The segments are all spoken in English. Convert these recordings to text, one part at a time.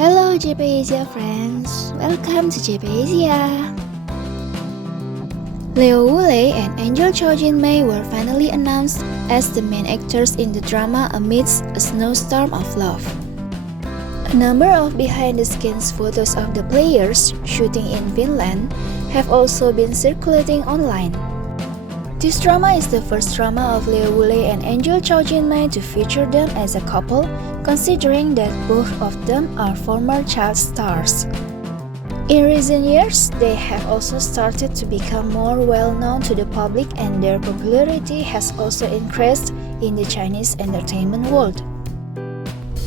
Hello JP Asia friends, welcome to JP Asia. Leo Woolley and Angel Cho Jin-mei were finally announced as the main actors in the drama amidst a snowstorm of love. A number of behind-the-scenes photos of the players shooting in Finland have also been circulating online. This drama is the first drama of Leo Woolley and Angel Cho Jin-mei to feature them as a couple, considering that both of them are former child stars. In recent years, they have also started to become more well-known to the public and their popularity has also increased in the Chinese entertainment world.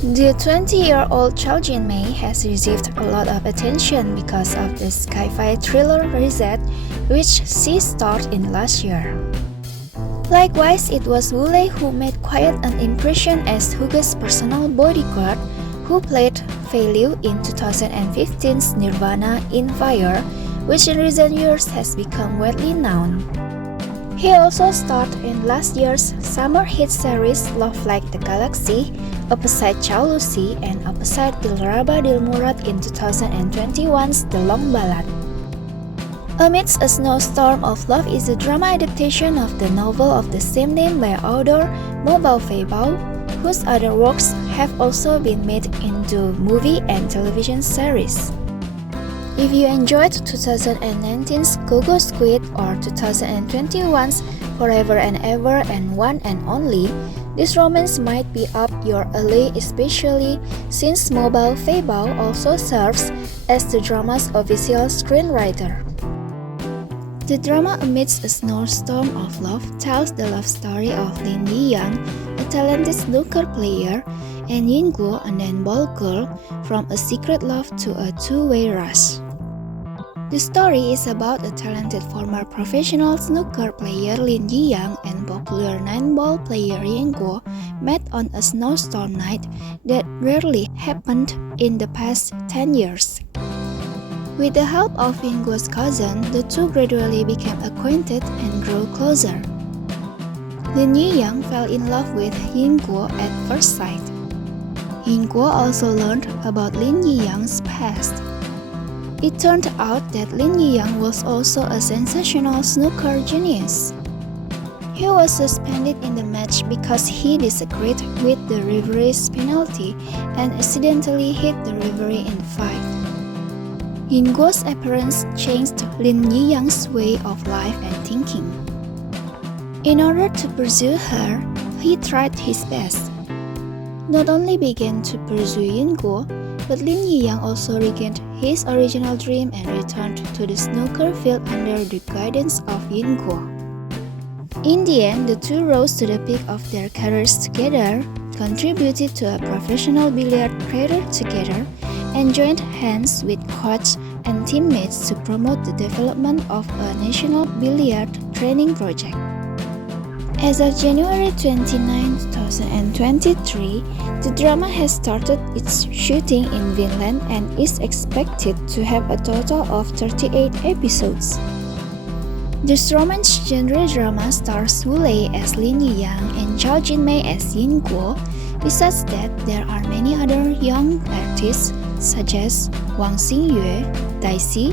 The 20-year-old Cho Jin-mei has received a lot of attention because of the sci-fi thriller Reset, which she starred in last year. Likewise, it was Woolley who made quite an impression as Hugo's personal bodyguard, who played Fei Liu in 2015's Nirvana in Fire, which in recent years has become widely known. He also starred in last year's summer hit series Love Like the Galaxy, opposite Chow Lucy, and opposite Dilraba Dilmurad in 2021's The Long Ballad. Amidst a Snowstorm of Love is a drama adaptation of the novel of the same name by author Mo Bao Fei Bao, whose other works have also been made into movie and television series. If you enjoyed 2019's Go-Go Squid or 2021's Forever and Ever and One and Only, this romance might be up your alley, especially since Mo Bao Fei Bao also serves as the drama's official screenwriter. The drama Amidst a Snowstorm of Love tells the love story of Lin Yi-yang, a talented snooker player, and Yin-guo, a netball girl, from a secret love to a two-way rush. The story is about a talented former professional snooker player Lin Yi-yang and popular netball player Yin-guo met on a snowstorm night that rarely happened in the past 10 years. With the help of Yin-guo's cousin, the two gradually became acquainted and grew closer. Lin Yi-yang fell in love with Yin-guo at first sight. Yin-guo also learned about Lin Yi-yang's past. It turned out that Lin Yi-yang was also a sensational snooker genius. He was suspended in the match because he disagreed with the referee's penalty and accidentally hit the referee in the fight. Yin-guo's appearance changed Lin Yi-yang's way of life and thinking. In order to pursue her, he tried his best. Not only began to pursue Yin-guo, but Lin Yi-yang also regained his original dream and returned to the snooker field under the guidance of Yin-guo. In the end, the two rose to the peak of their careers together, contributed to a professional billiard career together, and joined hands with coach and teammates to promote the development of a national billiard training project. As of January 29, 2023, the drama has started its shooting in Finland and is expected to have a total of 38 episodes. This romance genre drama stars Woolley as Lin Yi-yang and Cho Jin-mei as Yin-guo. Besides that, there are many other young artists such as Wang Xingyue, Daisy,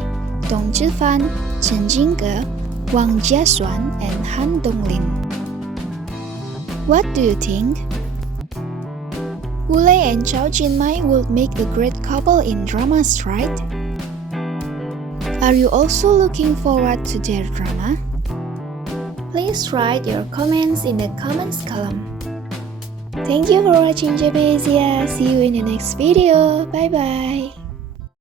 Dong Zhifan, Chen Jingge, Wang Jiasuan, and Han Donglin. What do you think? Woolley and Cho Jin-mei would make a great couple in dramas, right? Are you also looking forward to their drama? Please write your comments in the comments column. Thank you for watching JP Asia. See you in the next video. Bye bye.